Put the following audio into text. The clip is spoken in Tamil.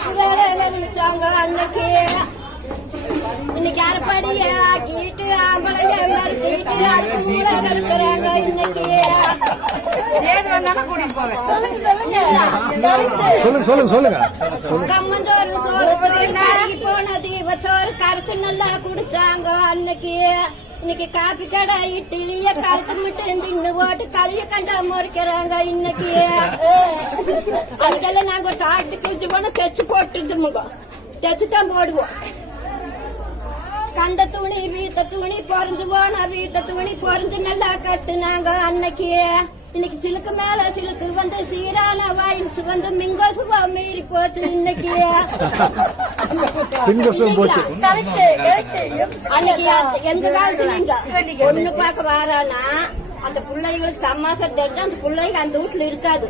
அடுப்பு வேலை நினைச்சாங்க அன்னைக்கு. இன்னைக்கு அரைப்படிய ஆக்கிட்டு ஆம்பளைய மறுக்கிட்டு அடுப்பு கூட நடக்கிறாங்க இன்னைக்கு. கம்மஞ்சோறு சோறு போனது சோறு கருத்து நல்லா குடிச்சாங்க அன்னைக்கு. இன்னைக்கு காப்பி கடை இட்லிய கழுத்து மட்டும் தின்னு போட்டு களிய கண்டா முறைக்கிறாங்க இன்னைக்கு. அதுக்கெல்லாம் நாங்க ஒரு காட்டுக்கு இது போன தைச்சு போட்டுருந்தோமுங்க. தைச்சுதான் போடுவோம். கண்ட துணி வீத்த துணி பொறிஞ்சு போன வீத்த துணி பொறிஞ்சு நல்லா கட்டுனாங்க அன்னைக்கு. இன்னைக்கு சிலுக்கு மேல சிலுக்கு வந்து சீரான வாயின்ஸ் வந்து மிங்கோசுவா மீறி போச்சு இன்னைக்கு. அன்னைக்கு எந்த காலத்துல நீங்க ஒண்ணு பார்க்க வாரானா அந்த பிள்ளைகளுக்கு சமாசம் தெரிஞ்சு அந்த பிள்ளைங்க அந்த வீட்டுல இருக்காது.